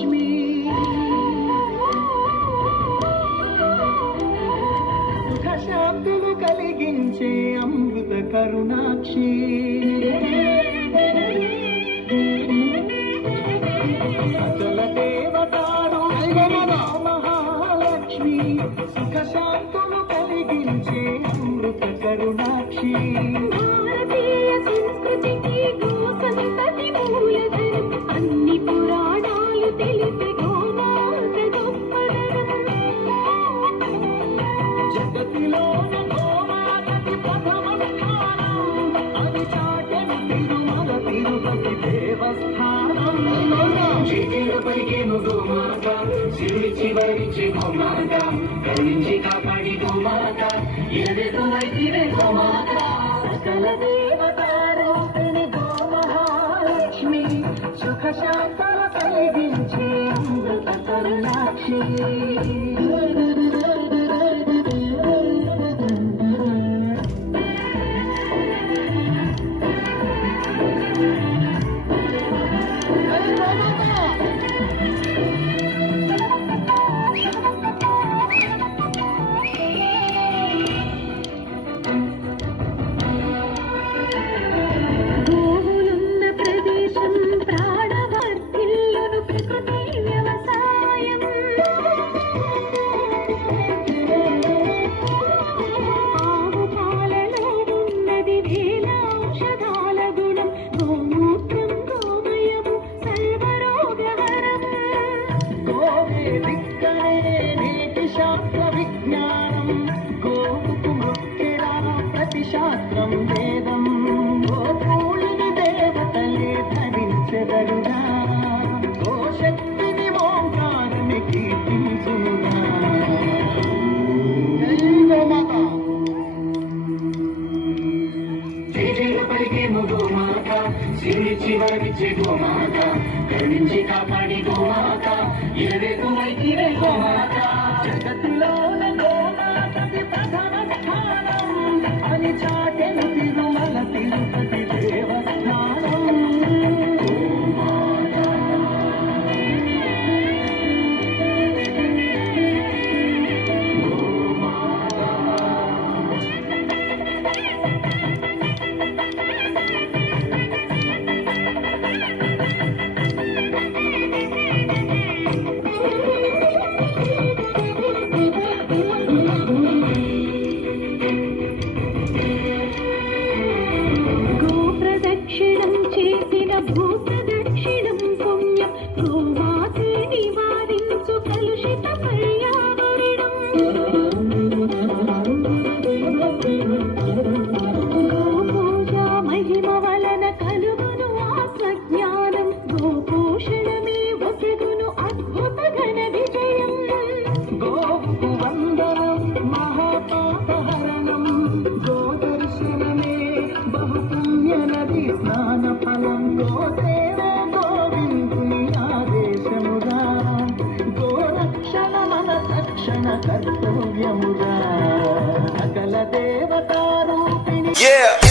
లక్ష్మి సుఖశాంతులు కలిగించే అమృత కరుణాక్షి సకల దేవతారు మహాలక్ష్మి సుఖశాంతులు కలిగించే అమృత కరుణాక్షి భారతీయ సంస్కృతికి గోసంతతి మూలధనం అన్ని పురాణాలు తెలిపే గోమాత గొప్పదనం జగతిలోన గోమాతకి ప్రథమ స్థానం అది చాటెను తిరుమల తిరుపతి దేవస్థానం చేతులపైకేమో గోమాత సిరిచి వరించి గోమాత కరుణించి కాపాడి గోమాత ఎదురైతివే గోమాత సకల దేవతారూపిణి గోమహాలక్ష్మి సుఖశాంతలు కలిగించే అమృత కరుణాక్షి గోవులున్న ప్రదేశం ప్రాణవర్ధిల్లును ప్రకృతి వ్యవసాయం ఆవు పాలలో ఉన్నది వేల ఔషధాల గుణం గోమూత్రం గోమయము సర్వరోగహరం గోవేదిక్కనే నీతి శాస్త్ర విజ్ఞానం గోవుకు మొక్కెడా ప్రతి శాస్త్రం వేదం గోపూళిని దేవతలే ధరించెదరుగా గోశక్తిని ఓంకారని కీర్తించుగా చేతులపైకేమో గోమాత సిరిచి వరించి గోమాత కరుణించి కాపాడి గోమాత ఎదురైతివే గోమాత జగతిలోన గోమాతకి ప్రథమ స్థానం అని చాటెను తిరుమల తిరుపతి దేవస్థానం గోప్రదక్షిణం చేసిన భూప్రదక్షిణం పుణ్యం గోమాతే నివారించు కలుషిత పర్యావరణం గోపూజ మహిమ వలన కలుగును ఆత్మజ్ఞానం గోపోషణమే వసగును అద్భుత ఘన విజయం గోవుకు వందనం మహాపాపహరణం గోదర్శనమే బహుపుణ్య నది స్నాన ఫలం గోసేవో గోవిందుని ఆదేశముగా గోరక్షణ మన తక్షణ కర్తవ్యముగా సకల దేవతారూపిణి Yeah.